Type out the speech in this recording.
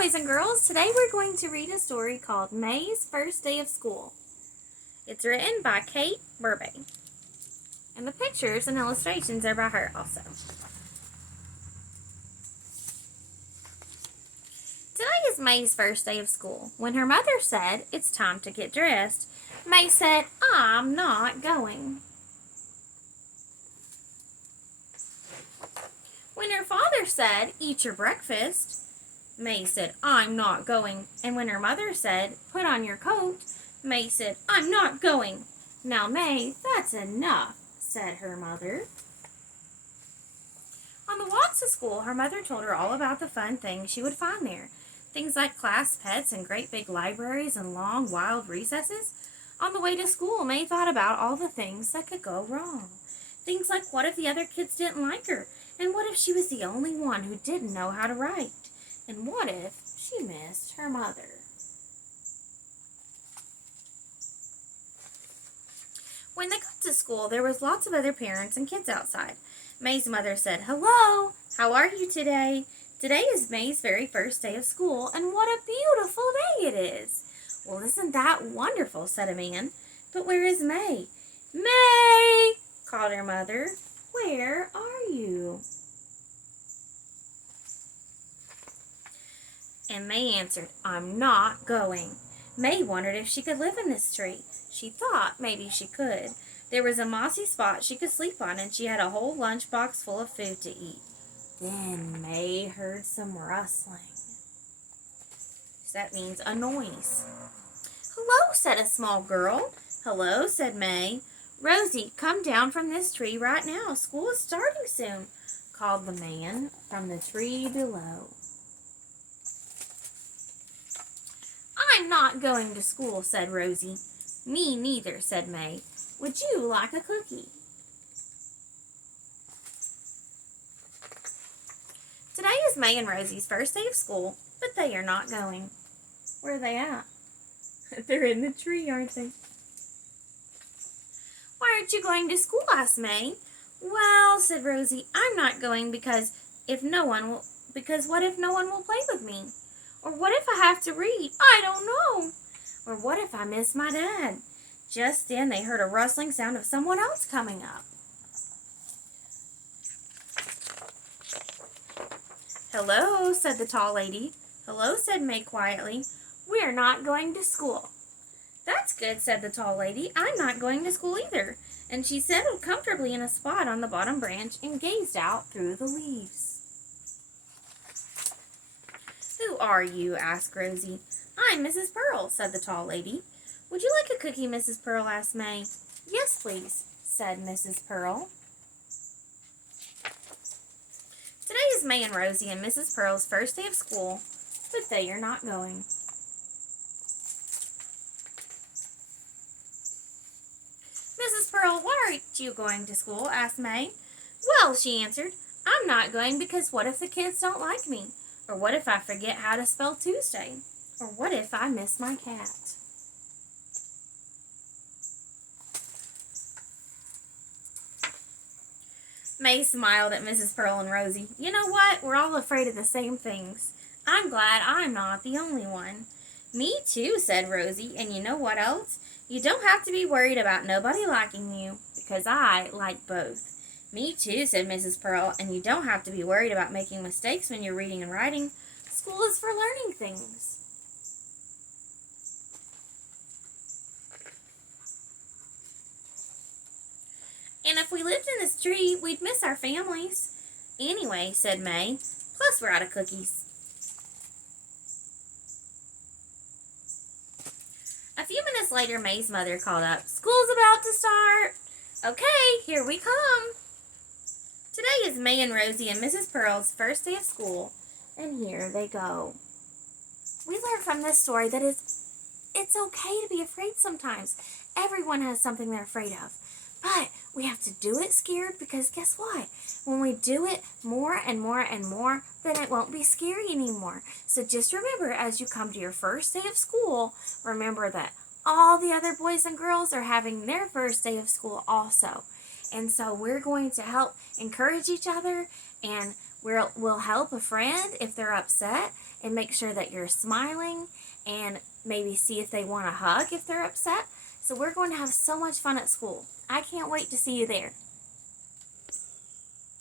boys and girls. Today we're going to read a story called May's First Day of School. It's written by Kate Burbay. And the pictures and illustrations are by her also. Today is May's first day of school. When her mother said, "It's time to get dressed," May said, "I'm not going." When her father said, "Eat your breakfast," May said, "I'm not going." And when her mother said, "Put on your coat," May said, "I'm not going." "Now, May, that's enough," said her mother. On the walk to school, her mother told her all about the fun things she would find there. Things like class pets and great big libraries and long, wild recesses. On the way to school, May thought about all the things that could go wrong. Things like, what if the other kids didn't like her? And what if she was the only one who didn't know how to write? And what if she missed her mother? When they got to school, there was lots of other parents and kids outside. May's mother said, "Hello, how are you today? Today is May's very first day of school, and what a beautiful day it is." "Well, isn't that wonderful?" said a man. "But where is May?" "May!" called her mother. "Where are you?" And May answered, "I'm not going." May wondered if she could live in this tree. She thought maybe she could. There was a mossy spot she could sleep on, and she had a whole lunchbox full of food to eat. Then May heard some rustling. That means a noise. "Hello," said a small girl. "Hello," said May. "Rosie, come down from this tree right now. School is starting soon," called the man from the tree below. "I'm not going to school," said Rosie. "Me neither," said May. "Would you like a cookie?" Today is May and Rosie's first day of school, but they are not going. Where are they at? They're in the tree, aren't they? "Why aren't you going to school?" asked May. "Well," said Rosie, "I'm not going because what if no one will play with me? Or what if I have to read? I don't know. Or what if I miss my dad?" Just then they heard a rustling sound of someone else coming up. "Hello," said the tall lady. "Hello," said May quietly. "We're not going to school." "That's good," said the tall lady. "I'm not going to school either." And she settled comfortably in a spot on the bottom branch and gazed out through the leaves. "Who are you?" asked Rosie. "I'm Mrs. Pearl," said the tall lady. "Would you like a cookie, Mrs. Pearl?" asked May. "Yes, please," said Mrs. Pearl. Today is May and Rosie and Mrs. Pearl's first day of school, but they are not going. "Mrs. Pearl, why aren't you going to school?" asked May. "Well," she answered, "I'm not going because what if the kids don't like me? Or what if I forget how to spell Tuesday? Or what if I miss my cat?" May smiled at Mrs. Pearl and Rosie. "You know what? We're all afraid of the same things. I'm glad I'm not the only one." "Me too," said Rosie. "And you know what else? You don't have to be worried about nobody liking you, because I like both." "Me too," said Mrs. Pearl. "And you don't have to be worried about making mistakes when you're reading and writing. School is for learning things." "And if we lived in this tree, we'd miss our families." "Anyway," said May, "plus we're out of cookies." A few minutes later, May's mother called up, "School's about to start." "Okay, here we come." Today is May and Rosie and Mrs. Pearl's first day of school, and here they go. We learn from this story that it's okay to be afraid sometimes. Everyone has something they're afraid of. But we have to do it scared because guess what? When we do it more and more and more, then it won't be scary anymore. So just remember, as you come to your first day of school, remember that all the other boys and girls are having their first day of school also. And so we're going to help encourage each other, and we'll help a friend if they're upset, and make sure that you're smiling and maybe see if they want a hug if they're upset. So we're going to have so much fun at school. I can't wait to see you there.